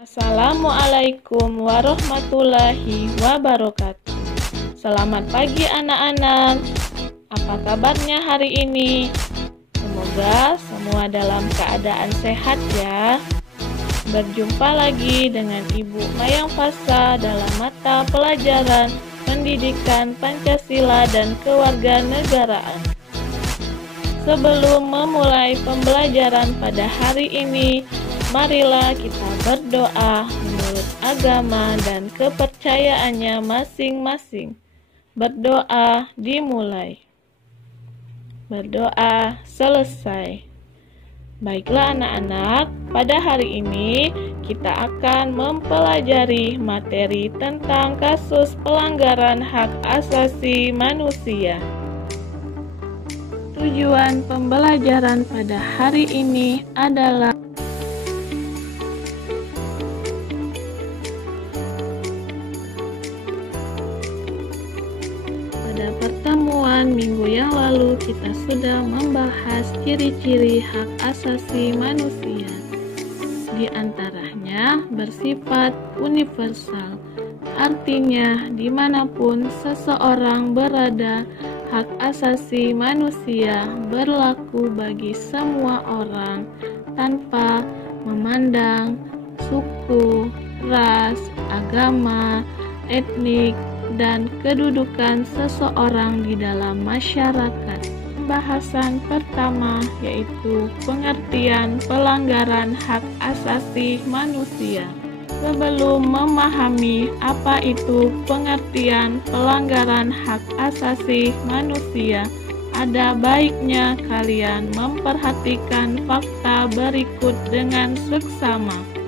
Assalamualaikum warahmatullahi wabarakatuh. Selamat pagi anak-anak. Apa kabarnya hari ini? Semoga semua dalam keadaan sehat ya. Berjumpa lagi dengan Ibu Mayang Fasa dalam mata pelajaran Pendidikan Pancasila dan Kewarganegaraan. Sebelum memulai pembelajaran pada hari ini, marilah kita berdoa menurut agama dan kepercayaannya masing-masing. Berdoa dimulai. Berdoa selesai. Baiklah anak-anak, pada hari ini kita akan mempelajari materi tentang kasus pelanggaran hak asasi manusia. Tujuan pembelajaran pada hari ini adalah pada pertemuan minggu yang lalu kita sudah membahas ciri-ciri hak asasi manusia. Di antaranya bersifat universal, artinya dimanapun seseorang berada, hak asasi manusia berlaku bagi semua orang tanpa memandang suku, ras, agama, etnik, dan kedudukan seseorang di dalam masyarakat. Pembahasan pertama yaitu pengertian pelanggaran hak asasi manusia. Sebelum memahami apa itu pengertian pelanggaran hak asasi manusia, ada baiknya kalian memperhatikan fakta berikut dengan seksama.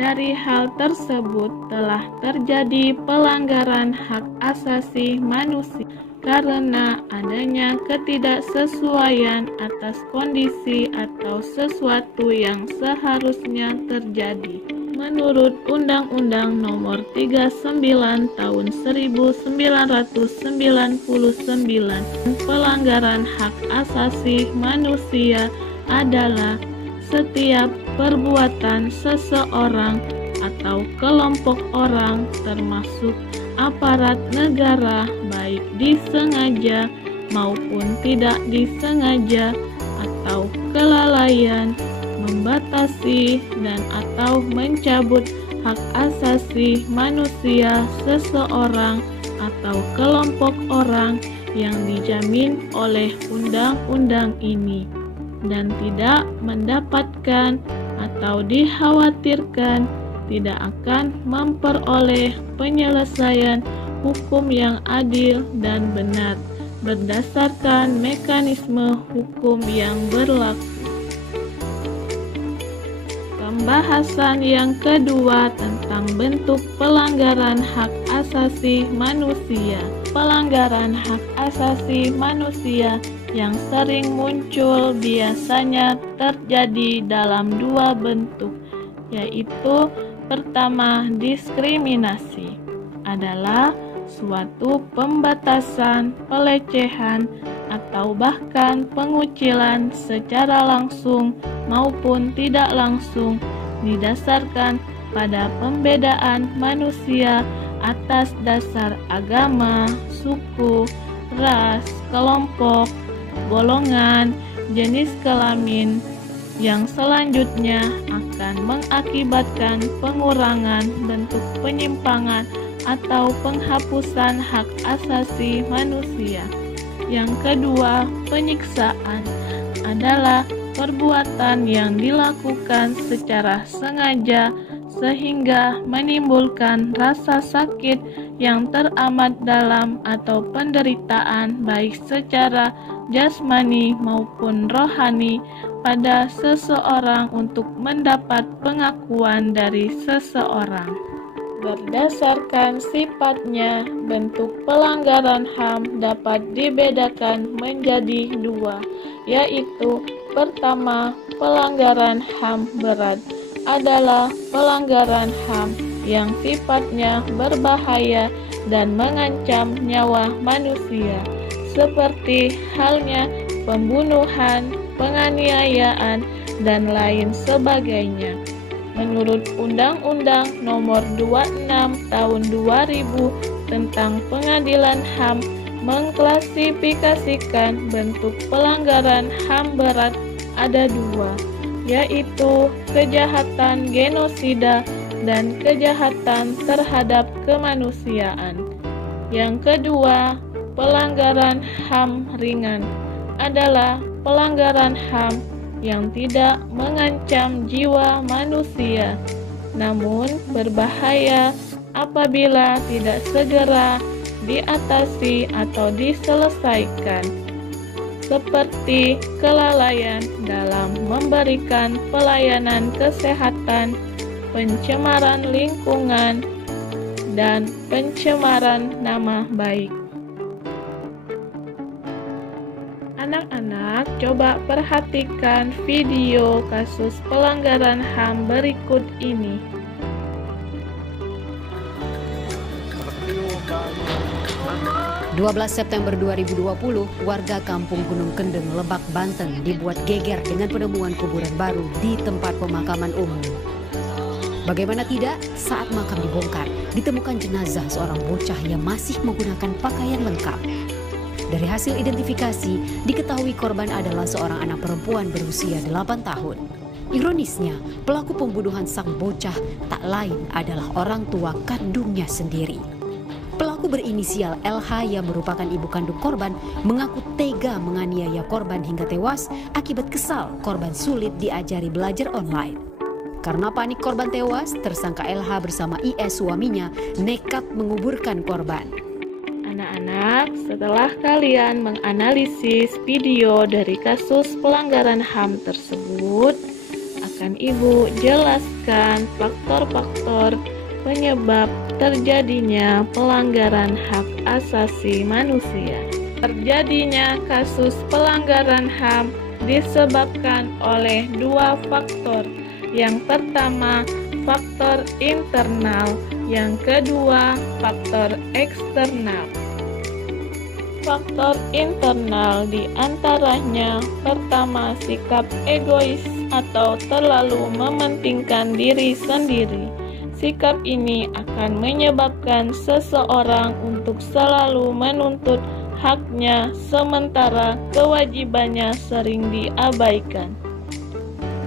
Dari hal tersebut telah terjadi pelanggaran hak asasi manusia karena adanya ketidaksesuaian atas kondisi atau sesuatu yang seharusnya terjadi. Menurut Undang-Undang Nomor 39 Tahun 1999, pelanggaran hak asasi manusia adalah setiap perbuatan seseorang atau kelompok orang termasuk aparat negara baik disengaja maupun tidak disengaja atau kelalaian membatasi dan atau mencabut hak asasi manusia seseorang atau kelompok orang yang dijamin oleh undang-undang ini dan tidak mendapatkan atau dikhawatirkan tidak akan memperoleh penyelesaian hukum yang adil dan benar berdasarkan mekanisme hukum yang berlaku. Pembahasan yang kedua tentang bentuk pelanggaran hak asasi manusia. Pelanggaran hak asasi manusia yang sering muncul biasanya terjadi dalam dua bentuk, yaitu pertama, diskriminasi adalah suatu pembatasan, pelecehan, atau bahkan pengucilan secara langsung maupun tidak langsung didasarkan pada pembedaan manusia atas dasar agama, suku, ras, kelompok, golongan, jenis kelamin, yang selanjutnya akan mengakibatkan pengurangan bentuk penyimpangan atau penghapusan hak asasi manusia. Yang kedua, penyiksaan adalah perbuatan yang dilakukan secara sengaja sehingga menimbulkan rasa sakit yang teramat dalam atau penderitaan baik secara jasmani maupun rohani pada seseorang untuk mendapat pengakuan dari seseorang. Berdasarkan sifatnya, bentuk pelanggaran HAM dapat dibedakan menjadi dua, yaitu pertama, pelanggaran HAM berat adalah pelanggaran HAM yang sifatnya berbahaya dan mengancam nyawa manusia, seperti halnya pembunuhan, penganiayaan, dan lain sebagainya. Menurut Undang-Undang Nomor 26 Tahun 2000 tentang Pengadilan HAM, mengklasifikasikan bentuk pelanggaran HAM berat ada dua, yaitu kejahatan genosida dan kejahatan terhadap kemanusiaan. Yang kedua, pelanggaran HAM ringan adalah pelanggaran HAM yang tidak mengancam jiwa manusia, namun berbahaya apabila tidak segera diatasi atau diselesaikan, seperti kelalaian dalam memberikan pelayanan kesehatan, pencemaran lingkungan, dan pencemaran nama baik. Anak-anak, coba perhatikan video kasus pelanggaran HAM berikut ini. (12 September 2020), warga Kampung Gunung Kendeng, Lebak, Banten dibuat geger dengan penemuan kuburan baru di tempat pemakaman umum. Bagaimana tidak, saat makam dibongkar, ditemukan jenazah seorang bocah yang masih menggunakan pakaian lengkap. Dari hasil identifikasi, diketahui korban adalah seorang anak perempuan berusia 8 tahun. Ironisnya, pelaku pembunuhan sang bocah tak lain adalah orang tua kandungnya sendiri. Pelaku berinisial LH yang merupakan ibu kandung korban mengaku tega menganiaya korban hingga tewas akibat kesal korban sulit diajari belajar online. Karena panik korban tewas, tersangka LH bersama IS suaminya nekat menguburkan korban. Anak-anak, setelah kalian menganalisis video dari kasus pelanggaran HAM tersebut, akan Ibu jelaskan faktor-faktor penyebab terjadinya pelanggaran hak asasi manusia. Terjadinya kasus pelanggaran HAM disebabkan oleh dua faktor. Yang pertama, faktor internal, yang kedua, faktor eksternal. Faktor internal diantaranya pertama, sikap egois atau terlalu mementingkan diri sendiri. Sikap ini akan menyebabkan seseorang untuk selalu menuntut haknya sementara kewajibannya sering diabaikan.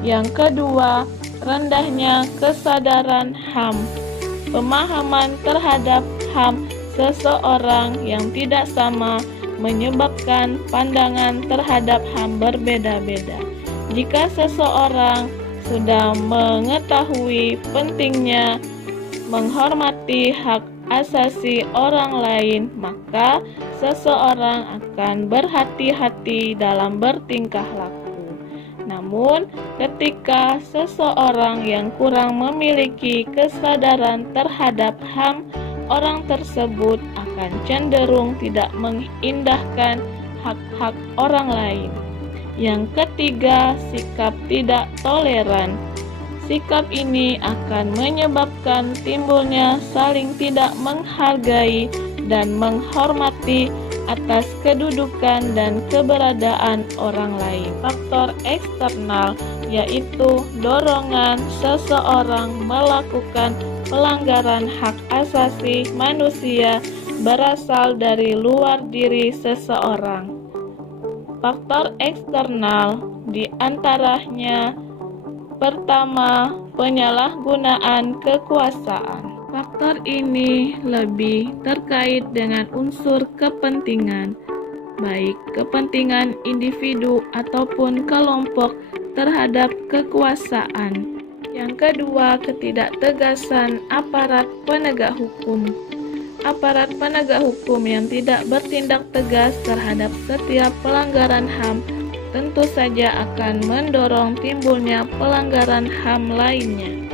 Yang kedua, rendahnya kesadaran HAM. Pemahaman terhadap HAM seseorang yang tidak sama menyebabkan pandangan terhadap HAM berbeda-beda. Jika seseorang sudah mengetahui pentingnya menghormati hak asasi orang lain, maka seseorang akan berhati-hati dalam bertingkah laku. Namun, ketika seseorang yang kurang memiliki kesadaran terhadap HAM, orang tersebut akan cenderung tidak mengindahkan hak-hak orang lain. Yang ketiga, sikap tidak toleran. Sikap ini akan menyebabkan timbulnya saling tidak menghargai dan menghormati atas kedudukan dan keberadaan orang lain. Faktor eksternal yaitu dorongan seseorang melakukan pelanggaran hak asasi manusia berasal dari luar diri seseorang. Faktor eksternal diantaranya pertama, penyalahgunaan kekuasaan. Faktor ini lebih terkait dengan unsur kepentingan, baik kepentingan individu ataupun kelompok terhadap kekuasaan. Yang kedua, ketidaktegasan aparat penegak hukum. Aparat penegak hukum yang tidak bertindak tegas terhadap setiap pelanggaran HAM tentu saja akan mendorong timbulnya pelanggaran HAM lainnya.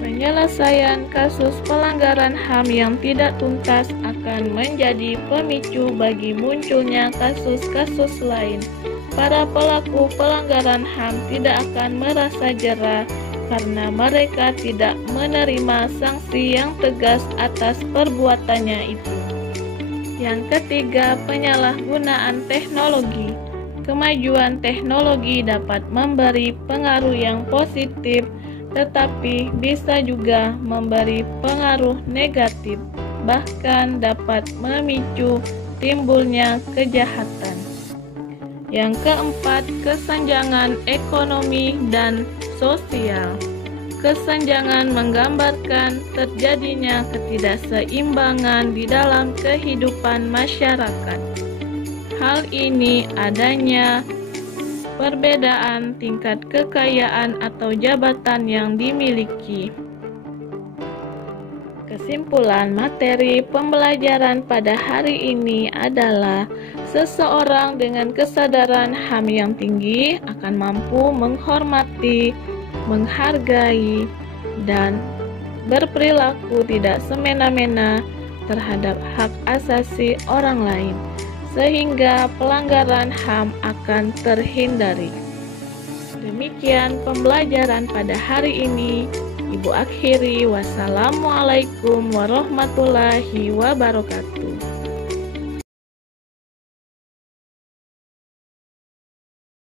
Penyelesaian kasus pelanggaran HAM yang tidak tuntas akan menjadi pemicu bagi munculnya kasus-kasus lain. Para pelaku pelanggaran HAM tidak akan merasa jera karena mereka tidak menerima sanksi yang tegas atas perbuatannya itu. Yang ketiga, penyalahgunaan teknologi. Kemajuan teknologi dapat memberi pengaruh yang positif, tetapi bisa juga memberi pengaruh negatif, bahkan dapat memicu timbulnya kejahatan. Yang keempat, kesenjangan ekonomi dan sosial. Kesenjangan menggambarkan terjadinya ketidakseimbangan di dalam kehidupan masyarakat. Hal ini adanya perbedaan tingkat kekayaan atau jabatan yang dimiliki. Kesimpulan materi pembelajaran pada hari ini adalah seseorang dengan kesadaran HAM yang tinggi akan mampu menghormati, menghargai, dan berperilaku tidak semena-mena terhadap hak asasi orang lain, sehingga pelanggaran HAM akan terhindari. Demikian pembelajaran pada hari ini. Ibu akhiri, wassalamualaikum warahmatullahi wabarakatuh.